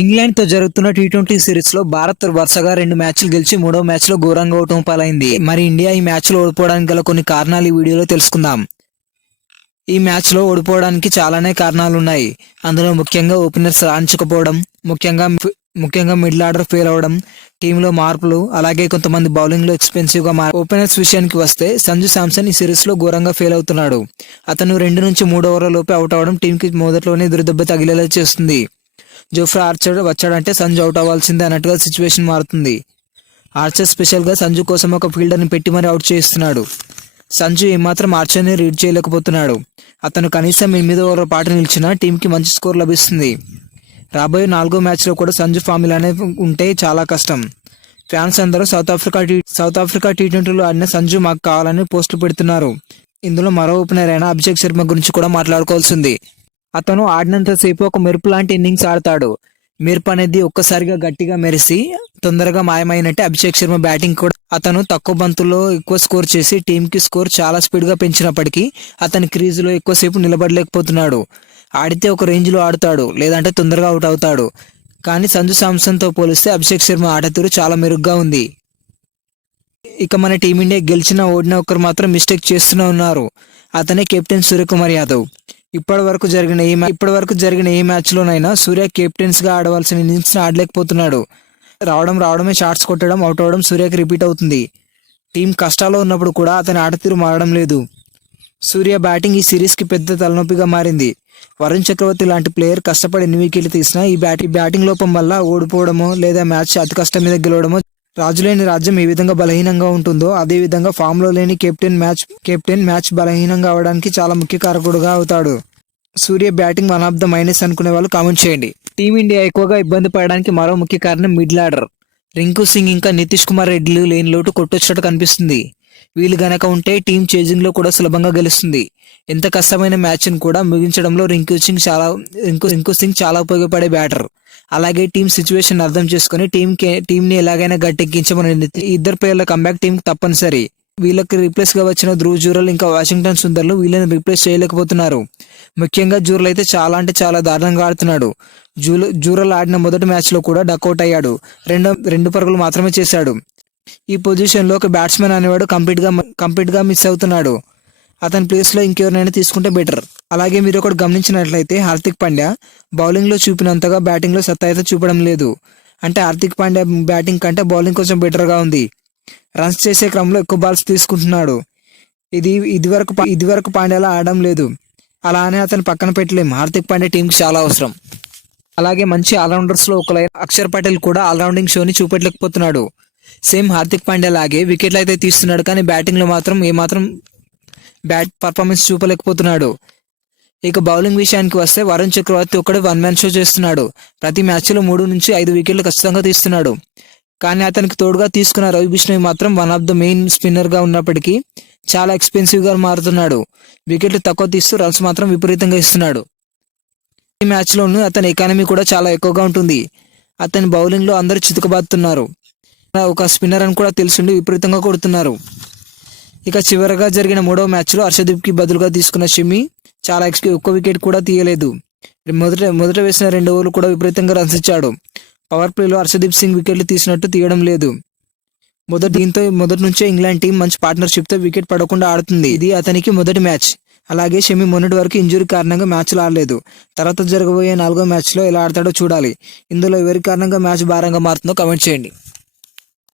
ఇంగ్లాండ్తో జరుగుతున్న T twenty సిరీస్లో భారత్ వరుసగా రెండు మ్యాచ్లు గెలిచి మూడో మ్యాచ్లో ఘోరంగా ఓటమి పాలైంది. మరి ఇండియా ఈ మ్యాచ్లో ఓడిపోవడానికి గల కొన్ని కారణాలు ఈ వీడియోలో తెలుసుకుందాం. ఈ మ్యాచ్లో ఓడిపోవడానికి చాలానే కారణాలు ఉన్నాయి అందులో ముఖ్యంగా ఓపెనర్స్ రాణించకపోవడం ముఖ్యంగా ముఖ్యంగా మిడిల్ ఆర్డర్ ఫెయిల్ అవ్వడం టీంలో మార్పులు అలాగే కొంతమంది బౌలింగ్లో ఎక్స్పెన్సివ్గా మార్ ఓపెనర్స్ విషయానికి వస్తే సంజు శాంసన్ ఈ సిరీస్లో ఘోరంగా ఫెయిల్ అవుతున్నాడు. అతను రెండు నుంచి మూడు ఓవర్ల లోపే అవుట్ అవ్వడం టీంకి మొదట్లోనే దురిదెబ్బ తగిలేలా చేస్తుంది. జోఫ్రా ఆర్చర్ వచ్చాడంటే సంజు అవుట్ అవ్వాల్సిందే అన్నట్టుగా సిచ్యువేషన్ మారుతుంది. ఆర్చర్ స్పెషల్గా సంజు కోసం ఒక ఫీల్డర్ని పెట్టి మరీ అవుట్ చేస్తున్నాడు సంజు ఏమాత్రం ఆర్చర్ని రీడ్ చేయలేకపోతున్నాడు. అతను కనీసం ఎనిమిదో ఓవర్ పాట నిలిచినా టీంకి మంచి స్కోర్ లభిస్తుంది. రాబోయే నాలుగో మ్యాచ్లో కూడా సంజు ఫామ్ ఇలానే ఉంటే చాలా కష్టం. ఫ్యాన్స్ అందరూ South Africa T South Africa T ట్వంటీలో ఆడిన సంజు మాకు కావాలని పోస్టులు పెడుతున్నారు. ఇందులో మరో ఓపెనర్ అయిన అభిషేక్ శర్మ గురించి కూడా మాట్లాడుకోవాల్సింది. అతను ఆడినంతసేపు ఒక మెరుపు లాంటి ఇన్నింగ్స్ ఆడతాడు. మెరుపు అనేది ఒక్కసారిగా గట్టిగా మెరిసి తొందరగా మాయమైనట్టే అభిషేక్ శర్మ బ్యాటింగ్ కూడా అతను తక్కువ బంతుల్లో ఎక్కువ స్కోర్ చేసి టీంకి స్కోర్ చాలా స్పీడ్గా పెంచినప్పటికీ అతని క్రీజులో ఎక్కువసేపు నిలబడలేకపోతున్నాడు. ఆడితే ఒక రేంజ్లో ఆడుతాడు లేదంటే తొందరగా అవుట్ అవుతాడు. కానీ సంజు సామ్సన్తో పోలిస్తే అభిషేక్ శర్మ ఆటతీరు చాలా మెరుగ్గా ఉంది. ఇక మన టీమిండియా గెలిచిన ఓడిన ఒకరు మాత్రం మిస్టేక్ చేస్తూనే ఉన్నారు. అతనే కెప్టెన్ సూర్యకుమార్ యాదవ్. ఇప్పటి వరకు జరిగిన ఈ ఇప్పటి వరకు జరిగిన ఏ మ్యాచ్లోనైనా సూర్య కెప్టెన్స్గా ఆడవలసిన ఇన్నింగ్స్ ఆడలేకపోతున్నాడు. రావడం రావడమే షార్ట్స్ కొట్టడం అవుట్ అవడం సూర్యకి రిపీట్ అవుతుంది. టీం కష్టాల్లో ఉన్నప్పుడు కూడా అతని ఆడతీరు మారడం లేదు. సూర్య బ్యాటింగ్ ఈ సిరీస్కి పెద్ద తలనొప్పిగా మారింది. వరుణ్ చక్రవర్తి లాంటి ప్లేయర్ కష్టపడి ఎన్ని వికెట్లు తీసినా ఈ బ్యాటింగ్ బ్యాటింగ్ లోపం వల్ల ఓడిపోవడమో లేదా మ్యాచ్ అతి కష్టం మీద గెలవడమో రాజులేని రాజ్యం ఏ విధంగా బలహీనంగా ఉంటుందో అదే విధంగా లేని కెప్టెన్ మ్యాచ్ కెప్టెన్ మ్యాచ్ బలహీనంగా అవడానికి చాలా ముఖ్య కారకుడుగా అవుతాడు. Surya batting one of the minus అనుకునే వాళ్ళు కామెంట్ చేయండి. టీమిండియా ఎక్కువగా ఇబ్బంది పడడానికి మరో ముఖ్య కారణం మిడిల్ ఆర్డర్ రింకు సింగ్ ఇంకా నితీష్ కుమార్ రెడ్డిలు లేని లోటు కొట్టొచ్చినట్టు కనిపిస్తుంది. వీళ్ళు గనక ఉంటే టీం చేజింగ్లో కూడా సులభంగా గెలుస్తుంది. ఎంత కష్టమైన మ్యాచ్ను కూడా ముగించడంలో రింకు సింగ్ చాలా రింకు రింకు సింగ్ చాలా ఉపయోగపడే బ్యాటర్. అలాగే టీం సిచ్యువేషన్ అర్థం చేసుకుని టీం టీంని ఎలాగైనా గట్టెక్కించమని ఇద్దరు ప్లేయర్ల కంబ్యాక్ టీం తప్పనిసరి. వీళ్ళకి రీప్లేస్గా వచ్చిన ధ్రువ్ జూరల్ ఇంకా వాషింగ్టన్ సుందర్లు వీళ్ళని రీప్లేస్ చేయలేకపోతున్నారు. ముఖ్యంగా జూరల్ అయితే చాలా అంటే చాలా దారుణంగా ఆడుతున్నాడు. జూల జూరల్ ఆడిన మొదటి మ్యాచ్లో కూడా డక్అవుట్ అయ్యాడు. రెండు రెండు పరుగులు మాత్రమే చేశాడు. ఈ పొజిషన్లో ఒక బ్యాట్స్మెన్ అనేవాడు కంప్లీట్గా కంప్లీట్గా మిస్ అవుతున్నాడు. అతని ప్లేస్లో ఇంకెవరినైనా తీసుకుంటే బెటర్ అలాగే మీరు ఒకటి గమనించినట్లయితే హార్దిక్ పాండ్యా బౌలింగ్లో చూపినంతగా బ్యాటింగ్లో సత్తా అయితే చూపడం లేదు. అంటే హార్దిక్ పాండ్యా బ్యాటింగ్ కంటే బౌలింగ్ కొంచెం బెటర్గా ఉంది. రన్స్ చేసే క్రమంలో ఎక్కువ బాల్స్ తీసుకుంటున్నాడు. ఇది ఇది వరకు ఇది వరకు పాండ్యాలో ఆడడం లేదు. అలా అతను పక్కన పెట్టలేము హార్దిక్ పాండ్యా టీంకి చాలా అవసరం. అలాగే మంచి ఆల్రౌండర్స్లో ఒక ఒకలైన అక్షర్ పటేల్ కూడా ఆల్రౌండింగ్ షోని చూపెట్టలేకపోతున్నాడు. సేమ్ హార్దిక్ పాండ్యా లాగే వికెట్లు అయితే తీస్తున్నాడు కానీ బ్యాటింగ్లో మాత్రం ఏమాత్రం బ్యాట్ పర్ఫార్మెన్స్ చూపలేకపోతున్నాడు. ఇక బౌలింగ్ విషయానికి వస్తే వరుణ్ చక్రవర్తి ఒక్కడే వన్ మ్యాన్ షో చేస్తున్నాడు. ప్రతి మ్యాచ్లో మూడు నుంచి ఐదు వికెట్లు ఖచ్చితంగా తీస్తున్నాడు. కానీ అతనికి తోడుగా తీసుకున్న రవి బిష్ణోయ్ మాత్రం వన్ ఆఫ్ ద మెయిన్ స్పిన్నర్గా ఉన్నప్పటికీ చాలా ఎక్స్పెన్సివ్గా మారుతున్నాడు. వికెట్లు తక్కువ తీస్తూ రన్స్ మాత్రం విపరీతంగా ఇస్తున్నాడు. ఈ మ్యాచ్లోనూ అతని ఎకానమీ కూడా చాలా ఎక్కువగా ఉంటుంది. అతని బౌలింగ్లో అందరూ చితుకబాదుతున్నారు. ఒక స్పిన్నర్ అని కూడా తెలిసిండి విపరీతంగా కొడుతున్నారు. ఇక చివరగా జరిగిన మూడవ మ్యాచ్లో హర్షదీప్కి బదులుగా తీసుకున్న షమి చాలా ఎక్స్ ఒక్క వికెట్ కూడా తీయలేదు. మొదట మొదట వేసిన రెండు ఓవర్లు కూడా విపరీతంగా రన్స్ ఇచ్చాడు. పవర్ ప్లేలో హర్షదీప్ సింగ్ వికెట్లు తీసినట్టు తీయడం లేదు. మొదటి దీంతో మొదటి నుంచే ఇంగ్లాండ్ టీం మంచి పార్ట్నర్షిప్తో వికెట్ పడకుండా ఆడుతుంది. ఇది అతనికి మొదటి మ్యాచ్. అలాగే షమి మొన్నటి వరకు ఇంజురీ కారణంగా మ్యాచ్లు ఆడలేదు. తర్వాత జరగబోయే నాలుగో మ్యాచ్లో ఎలా ఆడతాడో చూడాలి. ఇందులో ఎవరి కారణంగా మ్యాచ్ భారంగా మారుతుందో కమెంట్ చేయండి.